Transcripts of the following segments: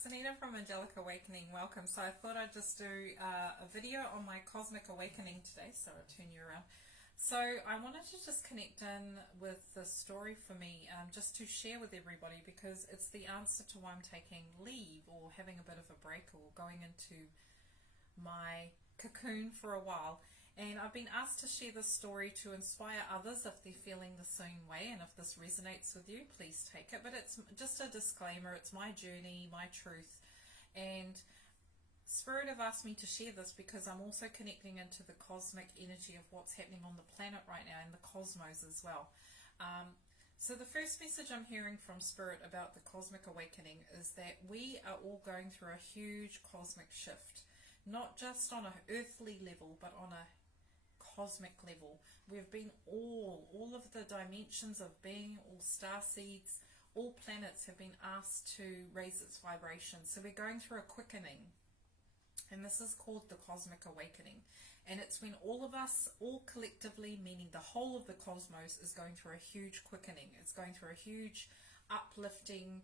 it's Anita from Angelic Awakening. Welcome. So I thought I'd just do a video on my Cosmic Awakening today. So I'll turn you around. So I wanted to just connect in with the story for me, just to share with everybody, because it's the answer to why I'm taking leave or having a bit of a break or going into my cocoon for a while. And I've been asked to share this story to inspire others if they're feeling the same way, and if this resonates with you, please take it. But it's just a disclaimer, it's my journey, my truth, and Spirit have asked me to share this because I'm also connecting into the cosmic energy of what's happening on the planet right now and the cosmos as well. So the first message I'm hearing from Spirit about the Cosmic Awakening is that we are all going through a huge cosmic shift, not just on an earthly level, but on a cosmic level. We've been all of the dimensions of being, all star seeds, all planets have been asked to raise its vibration. So we're going through a quickening. And this is called the Cosmic Awakening. And it's when all of us, all collectively, meaning the whole of the cosmos, is going through a huge quickening. It's going through a huge uplifting,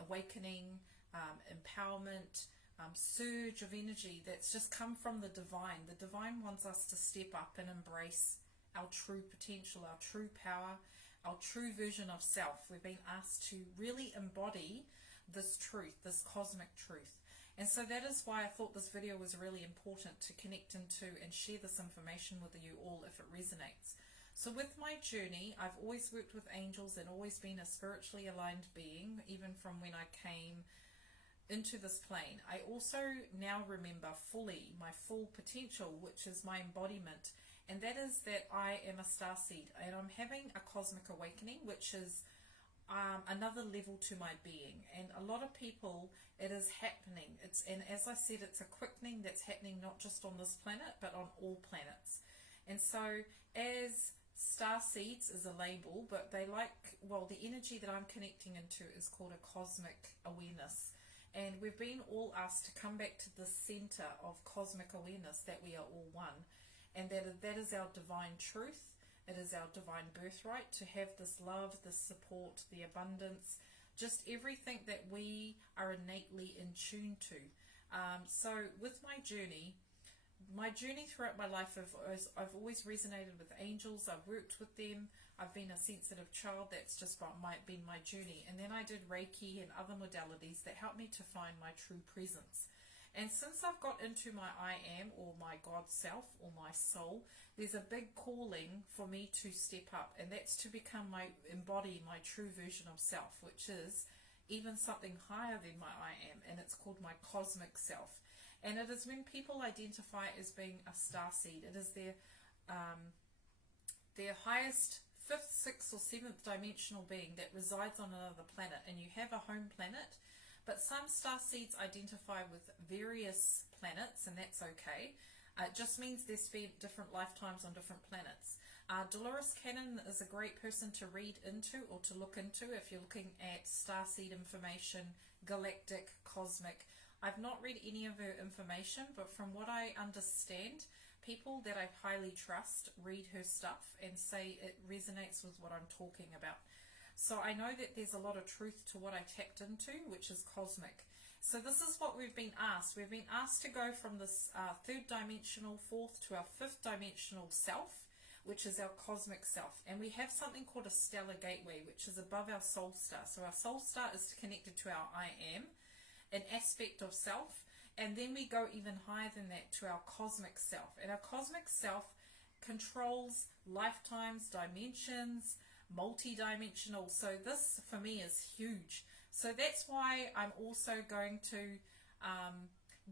awakening, empowerment, surge of energy that's just come from the divine. The divine wants us to step up and embrace our true potential, our true power, our true version of self. We've been asked to really embody this truth, this cosmic truth. And so that is why I thought this video was really important to connect into and share this information with you all if it resonates. So with my journey, I've always worked with angels and always been a spiritually aligned being, even from when I came into this plane. I also now remember fully my full potential, which is my embodiment, and that is that I am a starseed and I'm having a cosmic awakening, which is another level to my being. And a lot of people, it is happening. And as I said, it's a quickening that's happening not just on this planet, but on all planets. And so as star seeds is a label, but the energy that I'm connecting into is called a cosmic awareness. And we've been all asked to come back to the center of cosmic awareness, that we are all one. And that is our divine truth. It is our divine birthright to have this love, this support, the abundance, just everything that we are innately in tune to. So with my journey throughout my life, I've always resonated with angels. I've worked with them. I've been a sensitive child. That's just been my journey. And then I did Reiki and other modalities that helped me to find my true presence. And since I've got into my I am, or my God self, or my soul, there's a big calling for me to step up, and that's to embody my true version of self, which is even something higher than my I am, and it's called my cosmic self. And it is when people identify as being a starseed, it is their highest 5th, 6th or 7th dimensional being that resides on another planet, and you have a home planet. But some star seeds identify with various planets, and that's okay. It just means they spent different lifetimes on different planets. Dolores Cannon is a great person to read into or to look into if you're looking at star seed information, galactic, cosmic. I've not read any of her information, but from what I understand, people that I highly trust read her stuff and say it resonates with what I'm talking about. So I know that there's a lot of truth to what I tapped into, which is cosmic. So this is what we've been asked. We've been asked to go from this 3rd dimensional, 4th to our 5th dimensional self, which is our cosmic self. And we have something called a stellar gateway, which is above our soul star. So our soul star is connected to our I am, an aspect of self. And then we go even higher than that to our cosmic self. And our cosmic self controls lifetimes, dimensions, multi-dimensional. So this for me is huge. So that's why I'm also going to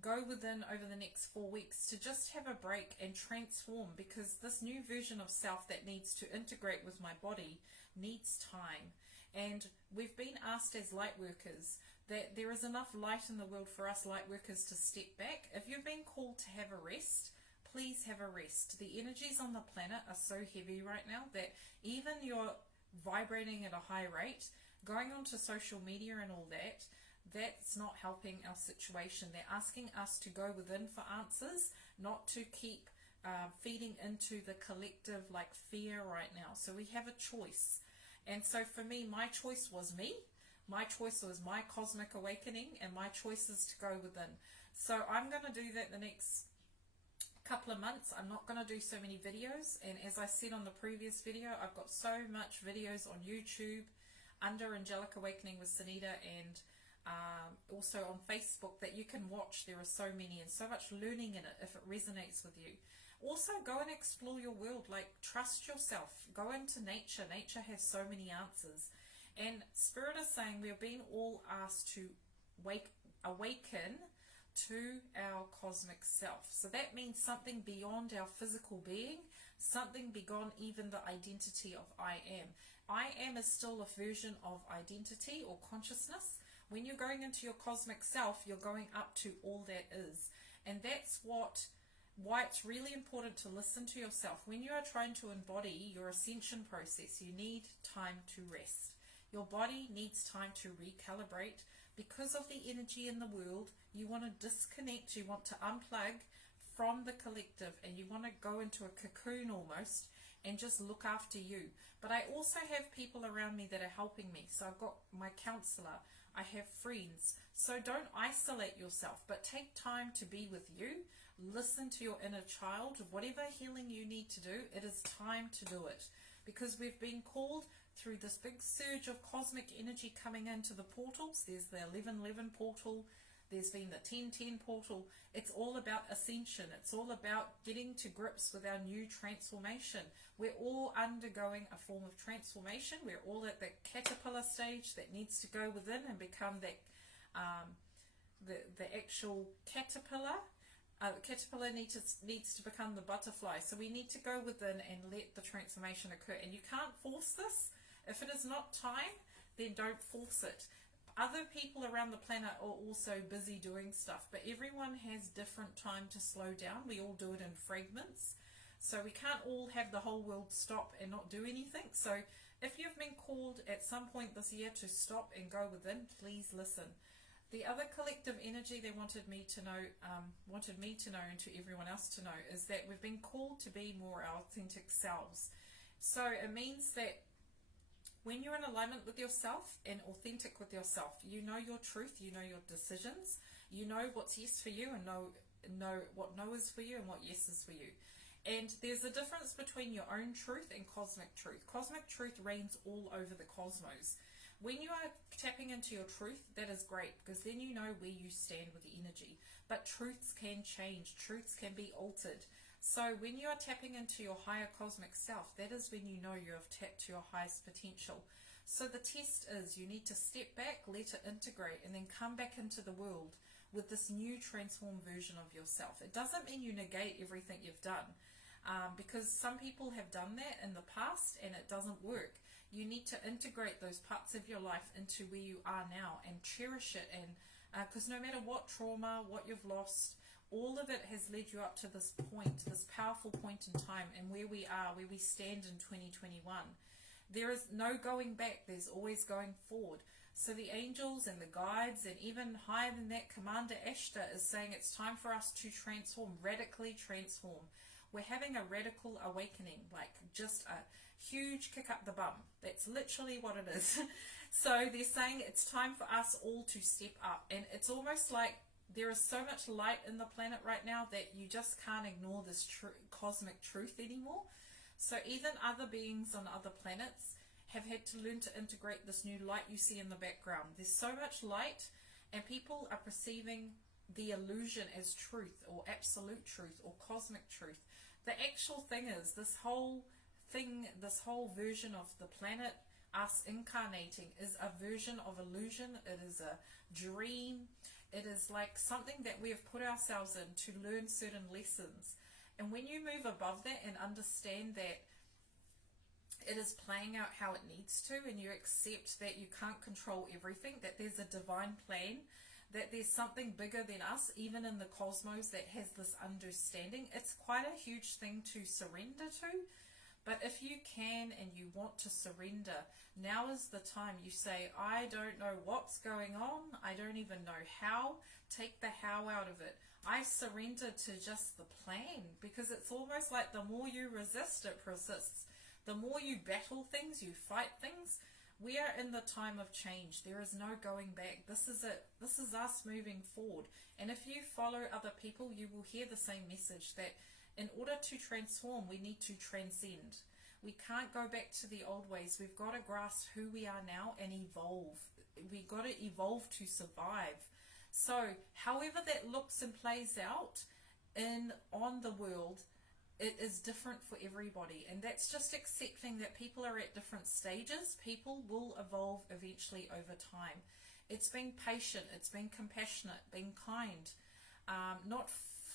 go within over the next 4 weeks to just have a break and transform, because this new version of self that needs to integrate with my body needs time. And we've been asked as light workers that there is enough light in the world for us light workers to step back. If you've been called to have a rest, please have a rest. The energies on the planet are so heavy right now that even you're vibrating at a high rate, going onto social media and all that, that's not helping our situation. They're asking us to go within for answers, not to keep feeding into the collective fear right now. So we have a choice. And so for me, my choice was me. My choice was my cosmic awakening, and my choice is to go within. So I'm going to do that the next couple of months. I'm not going to do so many videos, and as I said on the previous video, I've got so much videos on YouTube under Angelic Awakening with Sunita, and also on Facebook that you can watch. There are so many and so much learning in it if it resonates with you. Also, go and explore your world. Like, trust yourself. Go into nature. Nature has so many answers. And Spirit is saying we're being all asked to awaken to our cosmic self. So that means something beyond our physical being, something beyond even the identity of I am. I am is still a version of identity or consciousness. When you're going into your cosmic self, you're going up to all that is. And that's why it's really important to listen to yourself. When you are trying to embody your ascension process, you need time to rest. Your body needs time to recalibrate. Because of the energy in the world, you want to disconnect, you want to unplug from the collective, and you want to go into a cocoon almost and just look after you. But I also have people around me that are helping me. So I've got my counselor, I have friends. So don't isolate yourself, but take time to be with you. Listen to your inner child. Whatever healing you need to do, it is time to do it. Because we've been called through this big surge of cosmic energy coming into the portals. There's the 1111 portal. There's been the 1010 portal. It's all about ascension. It's all about getting to grips with our new transformation. We're all undergoing a form of transformation. We're all at that caterpillar stage that needs to go within and become that the actual caterpillar. The caterpillar needs to become the butterfly. So we need to go within and let the transformation occur. And you can't force this. If it is not time, then don't force it. Other people around the planet are also busy doing stuff, but everyone has different time to slow down. We all do it in fragments. So we can't all have the whole world stop and not do anything. So if you've been called at some point this year to stop and go within, please listen. The other collective energy they wanted me to know, and to everyone else to know, is that we've been called to be more our authentic selves. So it means that when you're in alignment with yourself and authentic with yourself, you know your truth, you know your decisions, you know what's yes for you, and know what no is for you and what yes is for you. And there's a difference between your own truth and cosmic truth. Cosmic truth reigns all over the cosmos. When you are tapping into your truth, that is great, because then you know where you stand with the energy. But truths can change, truths can be altered. So when you are tapping into your higher cosmic self, that is when you know you have tapped to your highest potential. So the test is you need to step back, let it integrate, and then come back into the world with this new transformed version of yourself. It doesn't mean you negate everything you've done, because some people have done that in the past and it doesn't work. You need to integrate those parts of your life into where you are now and cherish it. And because no matter what trauma, what you've lost, all of it has led you up to this point, this powerful point in time, and where we are, where we stand in 2021. There is no going back. There's always going forward. So the angels and the guides, and even higher than that, Commander Ashtar is saying it's time for us to transform, radically transform. We're having a radical awakening, like just a huge kick up the bum. That's literally what it is. So they're saying it's time for us all to step up. And it's almost like there is so much light in the planet right now that you just can't ignore this cosmic truth anymore. So even other beings on other planets have had to learn to integrate this new light you see in the background. There's so much light, and people are perceiving the illusion as truth or absolute truth or cosmic truth. The actual thing is, this whole version of the planet, us incarnating, is a version of illusion. It is a dream. It is like something that we have put ourselves in to learn certain lessons. And when you move above that and understand that it is playing out how it needs to, and you accept that you can't control everything, that there's a divine plan, that there's something bigger than us, even in the cosmos, that has this understanding, it's quite a huge thing to surrender to. But if you can and you want to surrender, now is the time. You say, I don't know what's going on. I don't even know how. Take the how out of it. I surrender to just the plan, because it's almost like the more you resist, it persists. The more you battle things, you fight things, We are in the time of change. There is no going back. This is it. This is us moving forward. And if you follow other people, you will hear the same message, that in order to transform, we need to transcend. We can't go back to the old ways. We've got to grasp who we are now and evolve. We've got to evolve to survive. So however that looks and plays out on the world, it is different for everybody, and that's just accepting that people are at different stages. People will evolve eventually over time. It's being patient, it's being compassionate, being kind, not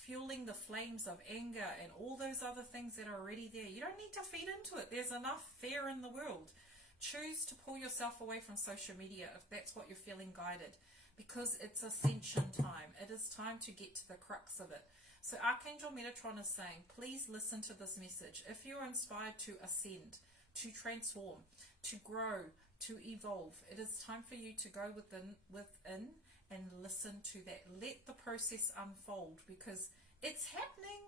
fueling the flames of anger and all those other things that are already there. You don't need to feed into it. There's enough fear in the world. Choose to pull yourself away from social media if that's what you're feeling guided, because it's ascension time. It is time to get to the crux of it. So Archangel Metatron is saying, please listen to this message. If you're inspired to ascend, to transform, to grow, to evolve, it is time for you to go within and listen to that. Let the process unfold, because it's happening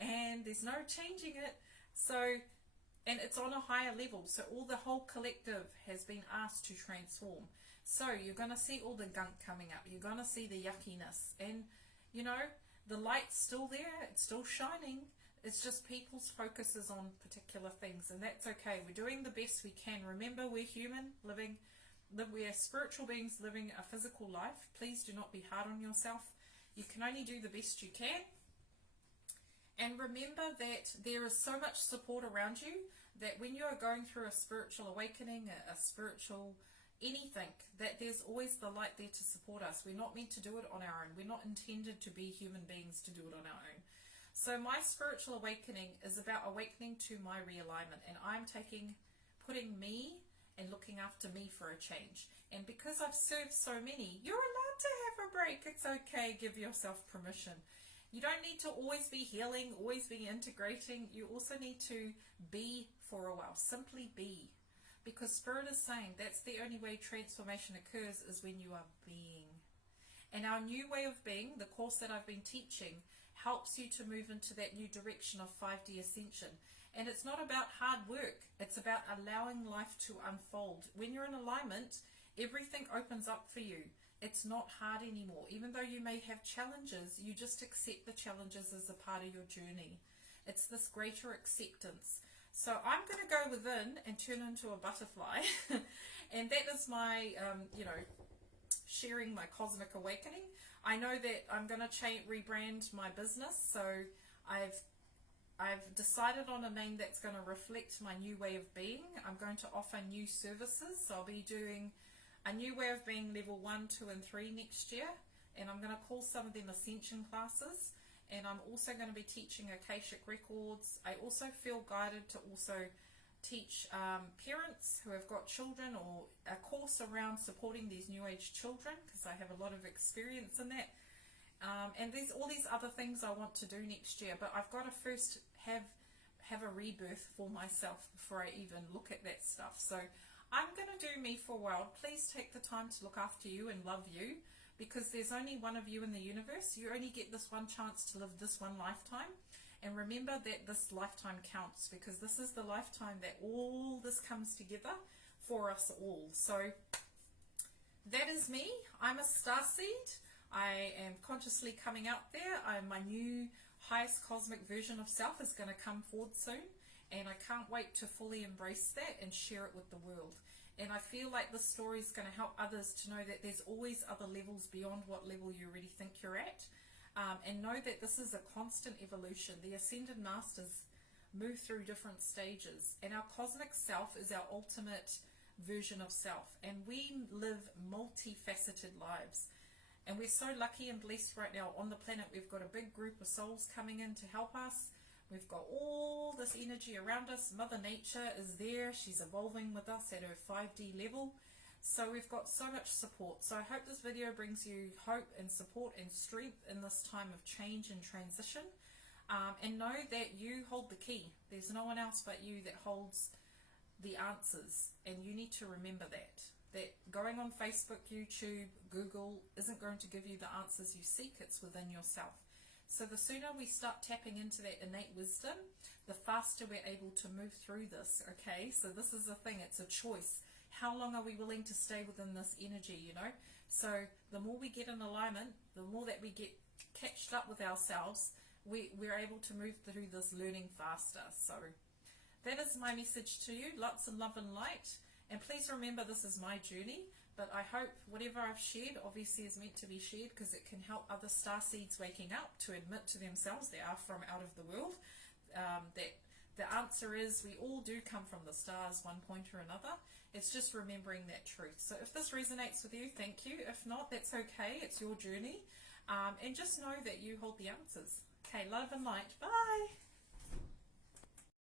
and there's no changing it. So, and it's on a higher level. So the whole collective has been asked to transform. So you're going to see all the gunk coming up. You're going to see the yuckiness. And, you know, the light's still there, it's still shining. It's just people's focus is on particular things, and that's okay. We're doing the best we can. Remember, we're human, we're spiritual beings living a physical life. Please do not be hard on yourself. You can only do the best you can. And remember that there is so much support around you, that when you are going through a spiritual awakening, a spiritual anything, that there's always the light there to support us. We're not meant to do it on our own. We're not intended to be human beings to do it on our own. So my spiritual awakening is about awakening to my realignment, and I'm putting me and looking after me for a change. And because I've served so many, you're allowed to have a break. It's okay. Give yourself permission. You don't need to always be healing, always be integrating. You also need to be for a while. Simply be. Because Spirit is saying that's the only way transformation occurs, is when you are being. And our new way of being, the course that I've been teaching, helps you to move into that new direction of 5D ascension. And it's not about hard work. It's about allowing life to unfold. When you're in alignment, everything opens up for you. It's not hard anymore. Even though you may have challenges, you just accept the challenges as a part of your journey. It's this greater acceptance. So I'm going to go within and turn into a butterfly. And that is my, sharing my cosmic awakening. I know that I'm going to rebrand my business. So I've decided on a name that's going to reflect my new way of being. I'm going to offer new services. So I'll be doing a new way of being level 1, 2, and 3 next year. And I'm going to call some of them Ascension classes. And I'm also going to be teaching Akashic Records. I also feel guided to also teach parents who have got children, or a course around supporting these New Age children, because I have a lot of experience in that. And there's all these other things I want to do next year, but I've got to first have a rebirth for myself before I even look at that stuff. So I'm going to do me for a while. Please take the time to look after you and love you. Because there's only one of you in the universe. You only get this one chance to live this one lifetime. And remember that this lifetime counts, because this is the lifetime that all this comes together for us all. So that is me. I'm a starseed. I am consciously coming out there. My new highest cosmic version of self is going to come forward soon. And I can't wait to fully embrace that and share it with the world. And I feel like this story is going to help others to know that there's always other levels beyond what level you already think you're at. And know that this is a constant evolution. The Ascended Masters move through different stages. And our cosmic self is our ultimate version of self. And we live multifaceted lives. And we're so lucky and blessed right now on the planet. We've got a big group of souls coming in to help us. We've got all this energy around us. Mother Nature is there. She's evolving with us at her 5D level. So we've got so much support. So I hope this video brings you hope and support and strength in this time of change and transition. And know that you hold the key. There's no one else but you that holds the answers. And you need to remember that. That going on Facebook, YouTube, Google isn't going to give you the answers you seek. It's within yourself. So the sooner we start tapping into that innate wisdom, the faster we're able to move through this, okay? So this is the thing, it's a choice. how long are we willing to stay within this energy, you know? So the more we get in alignment, the more that we get catched up with ourselves, we're able to move through this learning faster. So that is my message to you. Lots of love and light. And please remember, this is my journey, but I hope whatever I've shared obviously is meant to be shared, because it can help other star seeds waking up to admit to themselves they are from out of the world. That the answer is we all do come from the stars, one point or another. It's just remembering that truth. So if this resonates with you, thank you. If not, that's okay. It's your journey. And just know that you hold the answers. Okay, love and light. Bye.